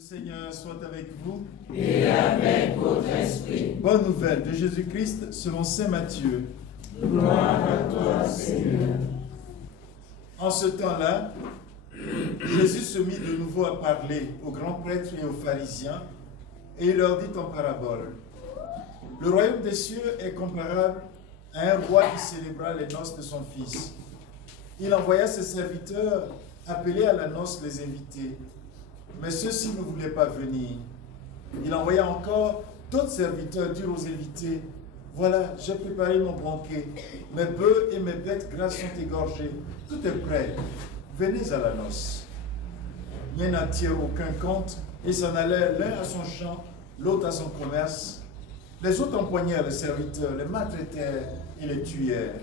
Le Seigneur soit avec vous. Et avec votre esprit. Bonne nouvelle de Jésus-Christ selon saint Matthieu. Gloire à toi, Seigneur. En ce temps-là, Jésus se mit de nouveau à parler aux grands prêtres et aux pharisiens, et il leur dit en parabole. Le royaume des cieux est comparable à un roi qui célébra les noces de son fils. Il envoya ses serviteurs appeler à la noce les invités. Mais ceux-ci ne voulaient pas venir. Il envoya encore d'autres serviteurs dire aux invités, « Voilà, j'ai préparé mon banquet. Mes bœufs et mes bêtes grasses sont égorgés. Tout est prêt. Venez à la noce. » Ils n'en tirent aucun compte et s'en allèrent l'un à son champ, l'autre à son commerce. Les autres empoignèrent les serviteurs, les maltraitèrent et les tuèrent.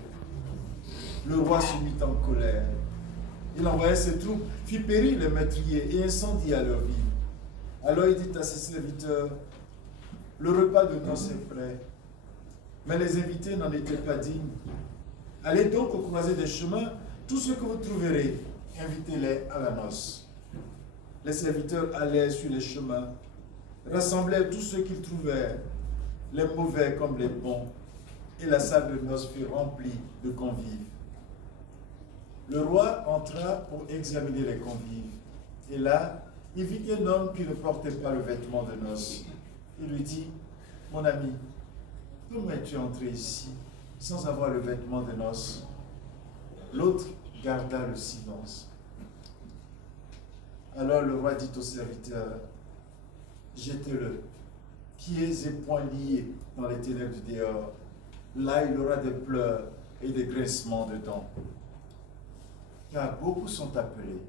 Le roi se mit en colère. Il envoya ses troupes, fit périr les meurtriers et incendia leur ville. Alors il dit à ses serviteurs, « Le repas de noces est prêt. » Mais les invités n'en étaient pas dignes. Allez donc aux croisées des chemins, tous ceux que vous trouverez, invitez-les à la noce. Les serviteurs allèrent sur les chemins, rassemblèrent tous ceux qu'ils trouvèrent, les mauvais comme les bons, et la salle de noces fut remplie de convives. Le roi entra pour examiner les convives, et là, il vit un homme qui ne portait pas le vêtement de noces. Il lui dit, « Mon ami, comment es-tu entré ici sans avoir le vêtement de noces ?» L'autre garda le silence. Alors le roi dit au serviteur, « Jetez-le, pieds et poings liés dans les ténèbres du dehors. Là, il aura des pleurs et des grincements de dents. Car beaucoup sont appelés,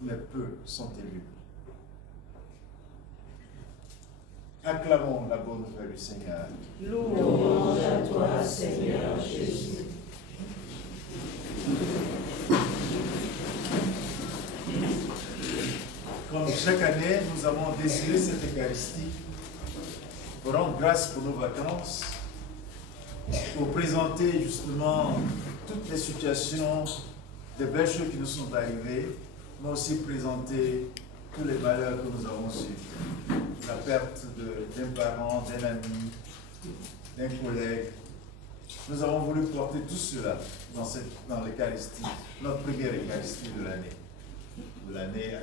mais peu sont élus. » Acclamons la bonne nouvelle du Seigneur. Louange à toi, Seigneur Jésus. Comme chaque année, nous avons désiré cette Eucharistie pour rendre grâce pour nos vacances, pour présenter justement toutes les situations, des belles choses qui nous sont arrivées, mais aussi présenter tous les malheurs que nous avons eus. La perte d'un parent, d'un ami, d'un collègue. Nous avons voulu porter tout cela dans l'Eucharistie, notre première Eucharistie de l'année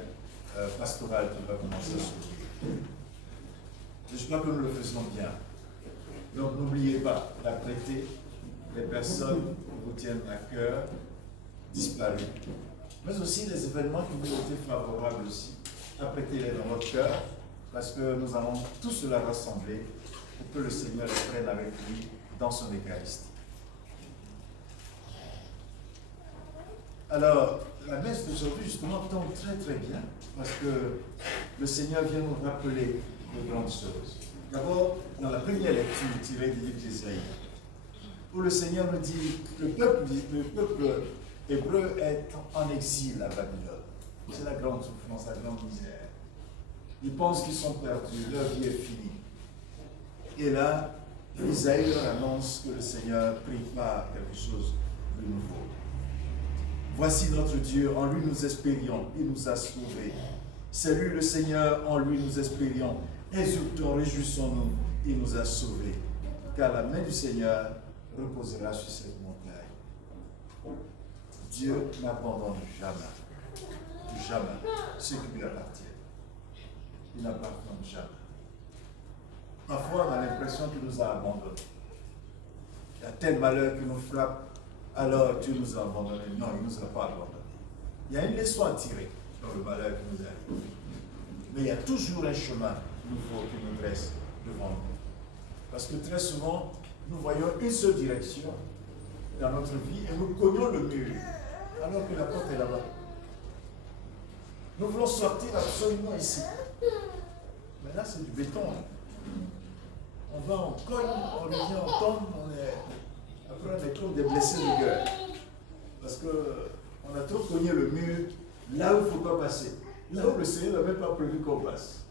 pastorale qui va commencer aujourd'hui. Je crois que nous le faisons bien. Donc n'oubliez pas d'apprêter les personnes qui vous tiennent à cœur, disparues, mais aussi les événements qui vous ont été favorables aussi. Apprêtez-les dans votre cœur, parce que nous allons tout cela rassembler pour que le Seigneur les prenne avec lui dans son Eucharistie. Alors, la messe d'aujourd'hui, justement, tombe très très bien, parce que le Seigneur vient nous rappeler de grandes choses. D'abord, dans la première lecture tirée du livre d'Ésaïe, où le Seigneur nous dit que le peuple hébreu est en exil à Babylone. C'est la grande souffrance, la grande misère. Ils pensent qu'ils sont perdus, leur vie est finie. Et là, Isaïe leur annonce que le Seigneur prépare quelque chose de nouveau. Voici notre Dieu, en lui nous espérions, il nous a sauvés. C'est lui le Seigneur, en lui nous espérions. Exultons, réjouissons-nous, il nous a sauvés. Car la main du Seigneur reposera sur cette montagne. Dieu n'abandonne jamais, jamais ceux qui lui appartiennent. Il n'abandonne jamais. Parfois, on a l'impression qu'il nous a abandonnés. Il y a tel malheur qui nous frappe, alors Dieu nous a abandonnés. Non, il ne nous a pas abandonnés. Il y a une leçon à tirer dans le malheur qui nous arrive. Mais il y a toujours un chemin nouveau qui nous dresse devant nous. Parce que très souvent, nous voyons une seule direction dans notre vie et nous cognons le mur, alors que la porte est là-bas. Nous voulons sortir absolument ici. Mais là, c'est du béton. On va, on cogne, on revient, on tombe, après on est comme des blessés de guerre. Parce qu'on a trop cogné le mur là où il ne faut pas passer. Là où le Seigneur n'avait pas prévu qu'on passe.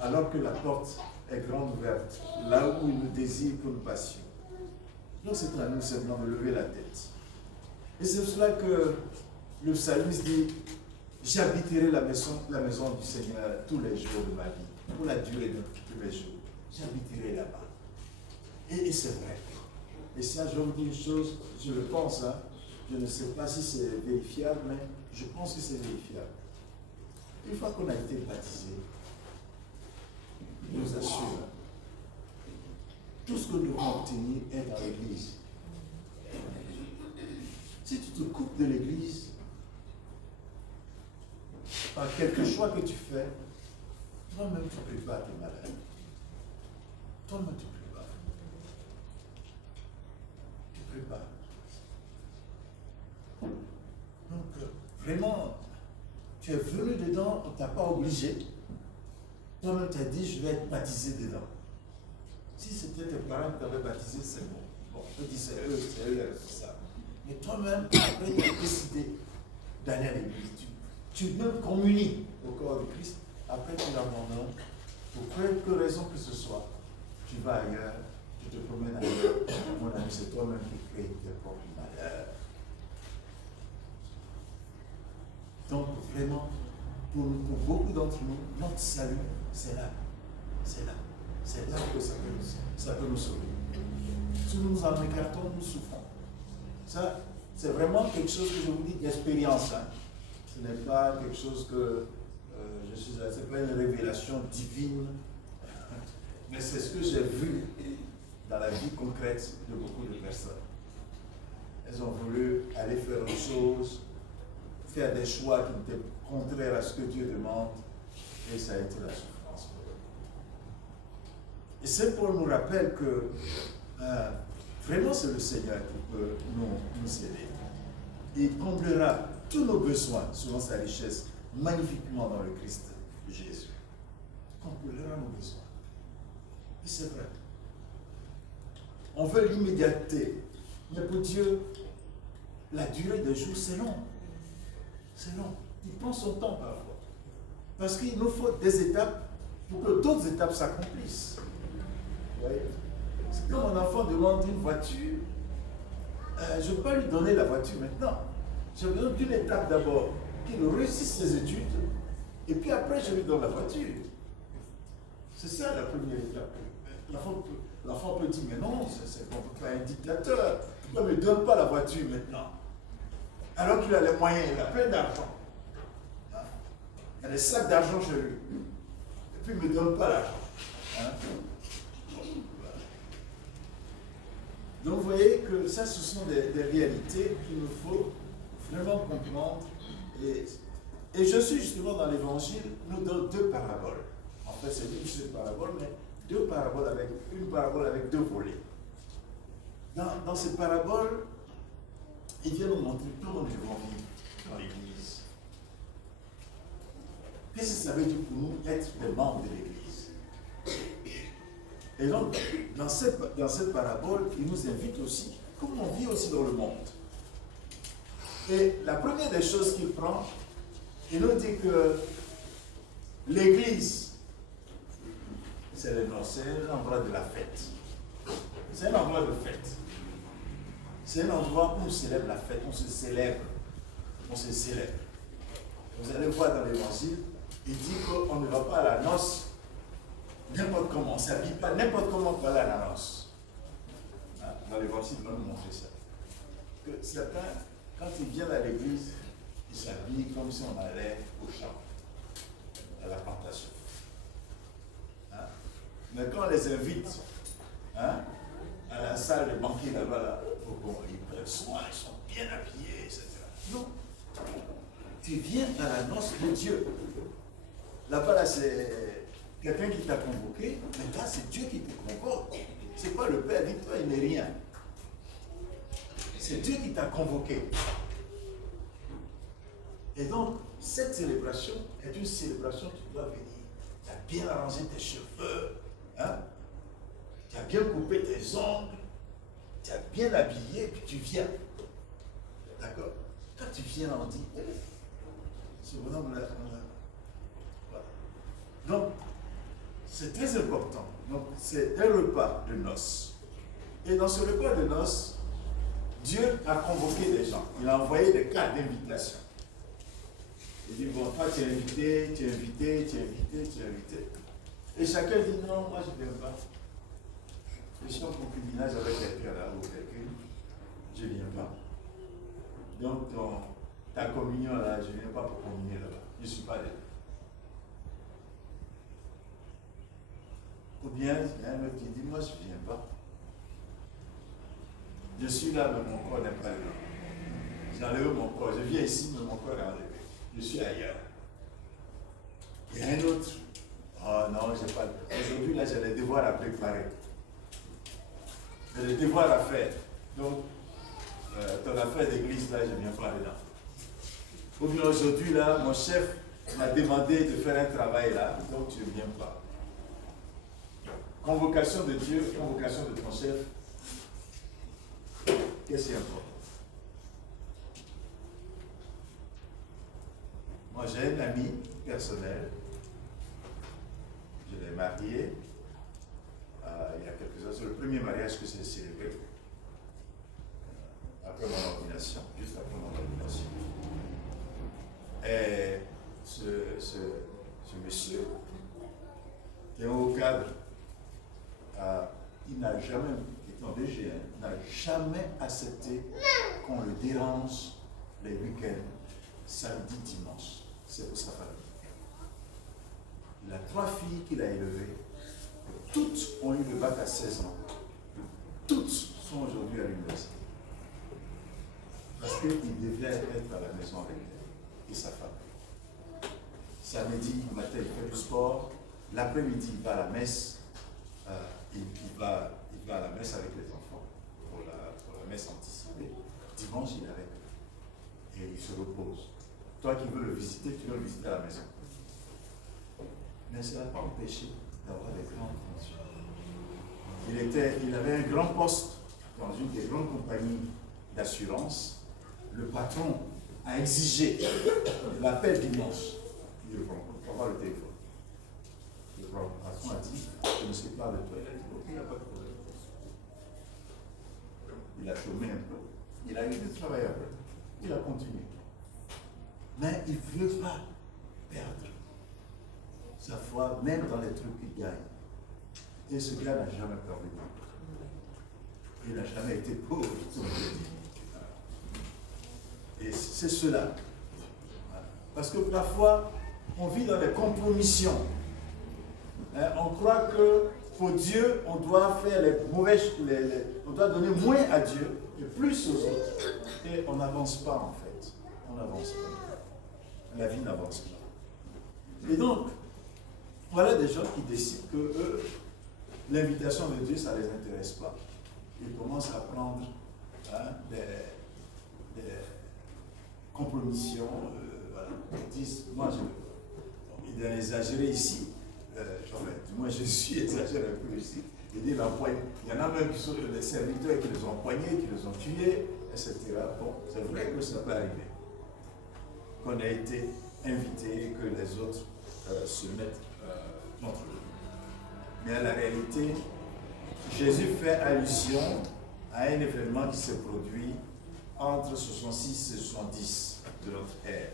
Alors que la porte est grande ouverte, là où il nous désire que nous passions. Donc c'est à nous simplement de lever la tête. Et c'est pour cela que le psalmiste dit, j'habiterai la maison du Seigneur tous les jours de ma vie, pour la durée de tous les jours. J'habiterai là-bas. Et c'est vrai. Et ça, je vous dis une chose, je le pense, hein, je ne sais pas si c'est vérifiable, mais je pense que c'est vérifiable. Une fois qu'on a été baptisé, je vous assure, tout ce que nous devons obtenir est dans l'Église. Si tu te coupes de l'Église, par quelque choix que tu fais, toi-même tu prépares tes malheurs. Toi-même tu prépares. Tu prépares. Donc, vraiment, tu es venu dedans, on ne t'a pas obligé. Toi-même tu as dit, je vais être baptisé dedans. Si c'était tes parents qui t'avaient baptisé, c'est bon. Bon, on peut dire c'est eux les responsables. Mais toi-même, après tu as décidé d'aller à l'église. Tu même communies au corps de Christ, après tu l'abandonnes, pour quelque raison que ce soit, tu vas ailleurs, tu te promènes ailleurs, mon ami, c'est toi-même qui crée tes propres malheurs. Donc vraiment, pour beaucoup d'entre nous, notre salut, c'est là. C'est là. C'est là que ça peut nous sauver. Si nous nous en écartons, nous souffrons. Ça, c'est vraiment quelque chose que je vous dis d'expérience. Hein. Ce n'est pas quelque chose que c'est pas une révélation divine, mais c'est ce que j'ai vu dans la vie concrète de beaucoup de personnes. Elles ont voulu aller faire autre chose, faire des choix qui étaient contraires à ce que Dieu demande, et ça a été la souffrance pour eux. Et Saint Paul nous rappelle que vraiment c'est le Seigneur qui peut nous aider. Il comblera tous nos besoins selon sa richesse, magnifiquement dans le Christ Jésus. Il comblera nos besoins. Et c'est vrai. On veut l'immédiateté, mais pour Dieu, la durée des jours, c'est long. C'est long. Il prend son temps parfois. Parce qu'il nous faut des étapes pour que d'autres étapes s'accomplissent. Vous voyez? C'est comme un enfant demande une voiture. Je ne peux pas lui donner la voiture maintenant. J'ai besoin d'une étape d'abord, qu'il réussisse ses études, et puis après je lui donne la voiture. C'est ça la première étape. L'enfant peut dire, mais non, c'est pas un dictateur. Pourquoi ne me donne pas la voiture maintenant? Alors qu'il a les moyens, il a plein d'argent. Il y a des sacs d'argent chez lui. Et puis il ne me donne pas l'argent. Hein? Donc vous voyez que ça, ce sont des réalités qu'il nous faut vraiment comprendre. Et je suis justement dans l'Évangile, nous donne deux paraboles. En fait, c'est une seule parabole, mais une parabole avec deux volets. Dans ces paraboles, il vient nous montrer comment nous devons vivre dans l'Église. Qu'est-ce que ça veut dire pour nous être des membres de l'Église? Et donc, dans cette parabole, il nous invite aussi, comme on vit aussi dans le monde. Et la première des choses qu'il prend, il nous dit que l'Église, c'est un endroit de la fête. C'est un endroit de fête. C'est un endroit où on célèbre la fête, on se célèbre. Vous allez voir dans l'Évangile, il dit qu'on ne va pas à la noce n'importe comment, on ne s'habille pas n'importe comment pour aller à la noce. Dans l'Évangile, on va nous montrer ça. Que certains, quand ils viennent à l'église, ils s'habillent comme si on allait au champ, à la plantation. Mais quand on les invite à la salle de banquet là-bas, ils prennent soin, ils sont bien habillés, etc. Non. Tu viens à la noce de Dieu. Là-bas, là, c'est quelqu'un qui t'a convoqué, mais là, c'est Dieu qui te convoque. C'est pas le Père, dis-toi, il n'est rien. C'est Dieu qui t'a convoqué. Et donc, cette célébration est une célébration qui doit venir. Tu as bien arrangé tes cheveux, tu as bien coupé tes ongles, tu as bien habillé, puis tu viens. D'accord? Quand tu viens, on dit, ce bonhomme-là, voilà. Donc, c'est très important. Donc, c'est un repas de noces. Et dans ce repas de noces, Dieu a convoqué des gens. Il a envoyé des cartes d'invitation. Il dit, bon, toi tu es invité, tu es invité, tu es invité, tu es invité. Et chacun dit, non, moi je ne viens pas. Je suis en concubinage avec quelqu'un là ou quelqu'une, je ne viens pas. Donc ta communion là, je ne viens pas pour communier là-bas. Je ne suis pas là. Ou bien, il y a un autre qui dit, moi je ne viens pas. Je suis là, mais mon corps n'est pas là. J'ai enlevé mon corps. Je viens ici, mais mon corps est enlevé. Je suis ailleurs. Il y a un autre. Oh non, je n'ai pas. Aujourd'hui, là, j'ai des devoirs à préparer. J'ai des devoirs à faire. Donc, ton affaire d'église, là, je ne viens pas dedans. Ou bien aujourd'hui, là, mon chef m'a demandé de faire un travail là, donc tu ne viens pas. Convocation de Dieu, convocation de ton chef. Qu'est-ce qui est important? Moi, j'ai un ami personnel. Je l'ai marié il y a quelques années. C'est le premier mariage que j'ai célébré après mon ordination, juste après mon ordination. Et ce monsieur, qui est au cadre, il n'a jamais, étant DG, n'a jamais accepté qu'on le dérange les week-ends, samedi, dimanche. C'est pour sa famille. Il a 3 filles qu'il a élevées. Toutes ont eu le bac à 16 ans. Toutes sont aujourd'hui à l'université. Parce qu'il devait être à la maison avec elle et sa femme. Samedi matin, il fait du sport. L'après-midi, il va à la messe. Il va à la messe avec les enfants pour la messe anticipée. Dimanche, il est avec eux. Et il se repose. Toi qui veux le visiter, tu veux le visiter à la maison. Mais ça n'a pas empêché d'avoir des grandes fonctions. Il avait un grand poste dans une des grandes compagnies d'assurance. Le patron a exigé l'appel dimanche. Il prend le téléphone. Le patron a dit, je ne sais pas de toi. Il a dit, ok, il n'y a pas de problème. Il a chômé un peu. Il a eu du travail après. Il a continué. Mais il ne veut pas perdre sa foi, même dans les trucs qu'il gagne. Et ce gars n'a jamais perdu. Il n'a jamais été pauvre. Et c'est cela. Parce que parfois, on vit dans des compromissions. On croit que pour Dieu, on doit faire les mauvaises, on doit donner moins à Dieu et plus aux autres. Et on n'avance pas en fait. On n'avance pas. La vie n'avance pas. Et donc, voilà des gens qui décident que eux, l'invitation de Dieu, ça ne les intéresse pas. Ils commencent à prendre des compromissions. Voilà. Ils disent, moi, il a exagéré ici. Du moins, je suis exagéré un peu ici. Il y en a même qui sont des serviteurs qui les ont poignés, qui les ont tués, etc. Bon, c'est vrai que ça peut arriver. Qu'on a été invité et que les autres se mettent contre eux. Mais à la réalité, Jésus fait allusion à un événement qui s'est produit entre 66 et 70 de notre ère.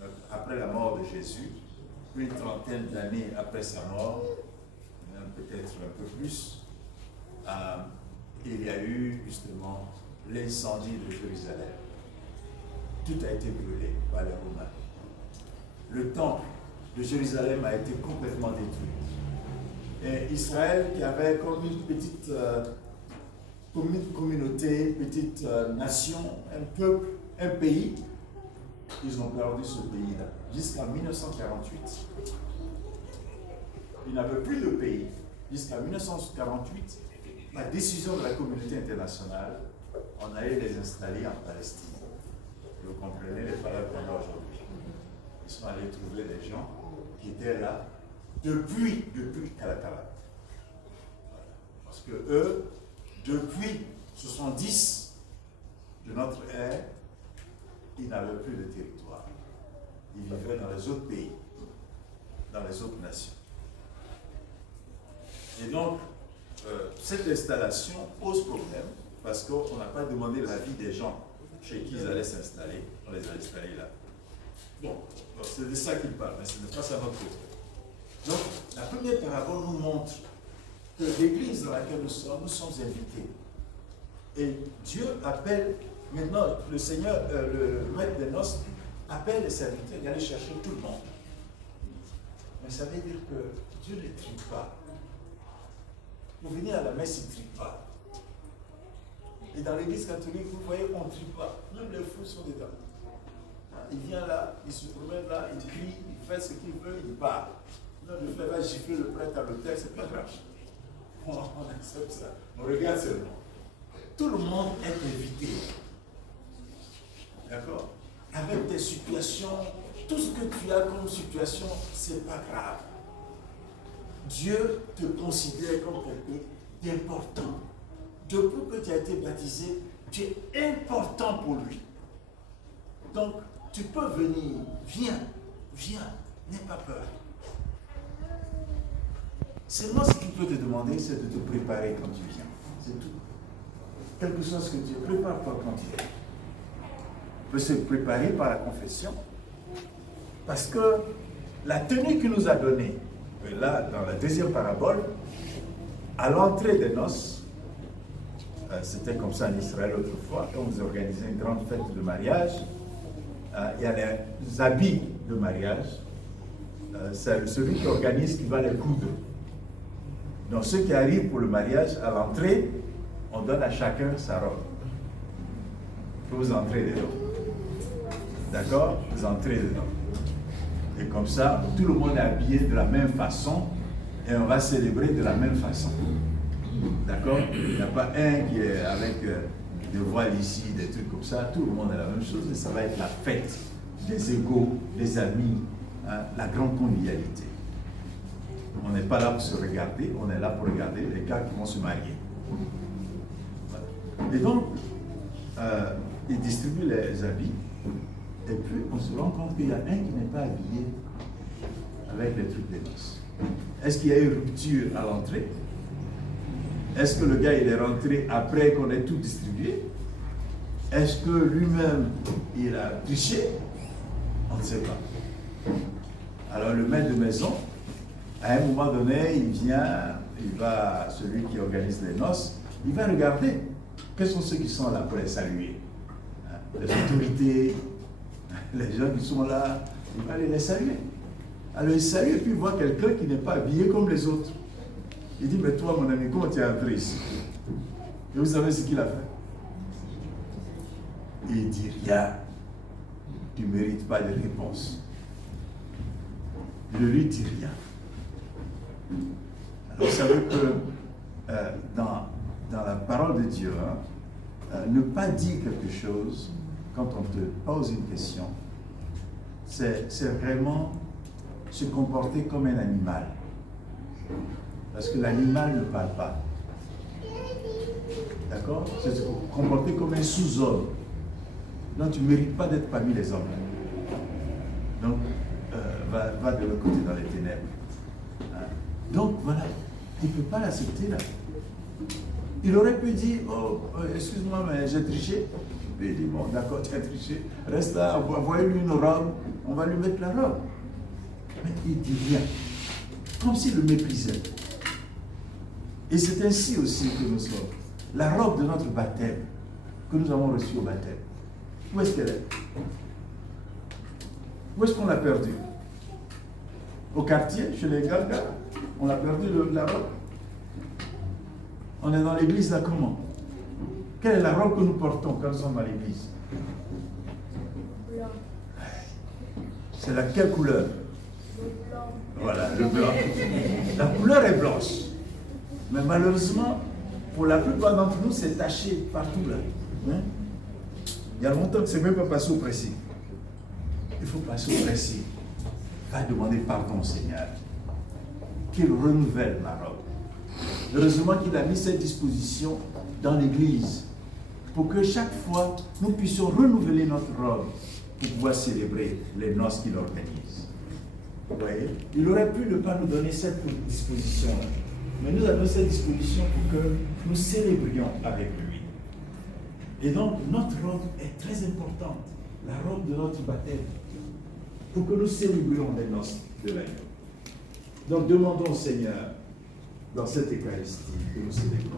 Donc, après la mort de Jésus, une trentaine d'années après sa mort, même peut-être un peu plus, il y a eu justement l'incendie de Jérusalem. Tout a été brûlé par les Romains. Le temple de Jérusalem a été complètement détruit. Et Israël, qui avait comme une petite communauté, petite nation, un peuple, un pays, ils ont perdu ce pays-là jusqu'en 1948. Ils n'avaient plus de pays. Jusqu'en 1948, la décision de la communauté internationale, on allait les installer en Palestine. Vous comprenez les paroles qu'on a aujourd'hui. Ils sont allés trouver des gens qui étaient là depuis Calatrava. Voilà. Parce que eux, depuis 70 de notre ère, ils n'avaient plus de territoire. Ils vivaient dans les autres pays, dans les autres nations. Et donc, cette installation pose problème parce qu'on n'a pas demandé l'avis des gens chez qui ils allaient s'installer. On les a installés là. Bon, c'est de ça qu'il parle, mais ce n'est pas ça notre côté. Donc, la première parabole nous montre que l'église dans laquelle nous sommes invités. Et Dieu appelle, maintenant, le Seigneur, le maître des noces, appelle les serviteurs d'aller chercher tout le monde. Mais ça veut dire que Dieu ne trie pas. Vous venez à la messe, il ne trie pas. Et dans l'église catholique, vous voyez, on ne trie pas. Même les fous sont dedans. Il vient là, il se promène là, il crie, il fait ce qu'il veut, il part. Non, le frère va gifler le prêtre à l'autel, c'est pas grave. On accepte ça. On regarde seulement. Tout le monde est invité. D'accord? Avec des situations, tout ce que tu as comme situation, c'est pas grave. Dieu te considère comme quelqu'un d'important. Depuis que tu as été baptisé, tu es important pour lui. Donc, tu peux venir. Viens, n'aie pas peur. Seulement ce qu'il peut te demander, c'est de te préparer quand tu viens. C'est tout. Quelque chose que tu prépare-toi quand tu viens. Tu peux se préparer par la confession. Parce que la tenue qu'il nous a donnée, là, dans la deuxième parabole, à l'entrée des noces, c'était comme ça en Israël autrefois, quand vous organisez une grande fête de mariage, il y a les habits de mariage, c'est celui qui organise qui va les coudre. Donc ceux qui arrivent pour le mariage, à l'entrée, on donne à chacun sa robe. Vous entrez dedans. D'accord? Vous entrez dedans. Et comme ça, tout le monde est habillé de la même façon et on va célébrer de la même façon. D'accord? Il n'y a pas un qui est avec des voiles ici, des trucs comme ça. Tout le monde est la même chose et ça va être la fête des égaux, des amis, hein, la grande convivialité. On n'est pas là pour se regarder, on est là pour regarder les gars qui vont se marier. Voilà. Et donc, ils distribuent les habits et puis on se rend compte qu'il y a un qui n'est pas habillé avec les trucs des noces. Est-ce qu'il y a eu rupture à l'entrée? Est-ce que le gars il est rentré après qu'on ait tout distribué? Est-ce que lui-même il a triché? On ne sait pas. Alors le maître de maison, à un moment donné, il vient, il va, celui qui organise les noces, il va regarder quels sont ceux qui sont là pour les saluer. Les autorités, les gens qui sont là, il va les saluer. Alors il salue et puis il voit quelqu'un qui n'est pas habillé comme les autres. Il dit, mais toi mon ami, comment tu es entré ici? Et vous savez ce qu'il a fait? Il dit, rien. Tu ne mérites pas de réponse. Il ne lui dit rien. Alors vous savez que dans la parole de Dieu, ne pas dire quelque chose quand on te pose une question, c'est vraiment se comporter comme un animal. Parce que l'animal ne parle pas. D'accord? C'est se comporter comme un sous-homme. Donc tu ne mérites pas d'être parmi les hommes. Donc, va de l'autre côté dans les ténèbres. Donc voilà, tu ne peux pas l'accepter là. Il aurait pu dire, oh, excuse-moi, mais j'ai triché. Puis il dit, bon, d'accord, tu as triché. Reste là, envoyez-lui une robe, on va lui mettre la robe. Mais il dit rien. Comme s'il le méprisait. Et c'est ainsi aussi que nous sommes. La robe de notre baptême, que nous avons reçue au baptême, où est-ce qu'elle est? Où est-ce qu'on l'a perdue? Au quartier, chez les gars, on a perdu la robe. On est dans l'église là comment? Quelle est la robe que nous portons quand nous sommes à l'église? Blanc. C'est laquelle couleur? Le blanc. Voilà, le blanc. La couleur est blanche. Mais malheureusement, pour la plupart d'entre nous, c'est taché partout là. Hein? Il y a longtemps que ce n'est même pas passé au pressing. Il faut passer au pressing. Va demander pardon au Seigneur. Qu'il renouvelle ma robe. Heureusement qu'il a mis cette disposition dans l'église pour que chaque fois nous puissions renouveler notre robe pour pouvoir célébrer les noces qu'il organise. Vous voyez? Il aurait pu ne pas nous donner cette disposition-là. Mais nous avons cette disposition pour que nous célébrions avec lui. Et donc, notre robe est très importante. La robe de notre baptême. pour que nous célébrions les noces de l'agneau. Donc demandons au Seigneur, dans cette Eucharistie que nous célébrons,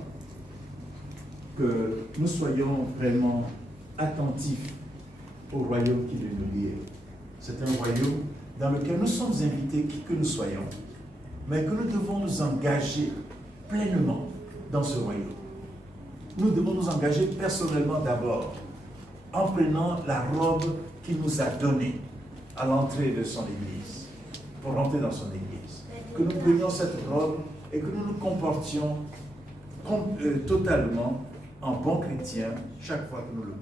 que nous soyons vraiment attentifs au royaume qui veut nous lire. C'est un royaume dans lequel nous sommes invités, qui que nous soyons, mais que nous devons nous engager pleinement dans ce royaume. Nous devons nous engager personnellement d'abord, en prenant la robe qu'il nous a donnée à l'entrée de son Église, pour rentrer dans son Église. Que nous prenions cette robe et que nous nous comportions totalement en bons chrétiens chaque fois que nous le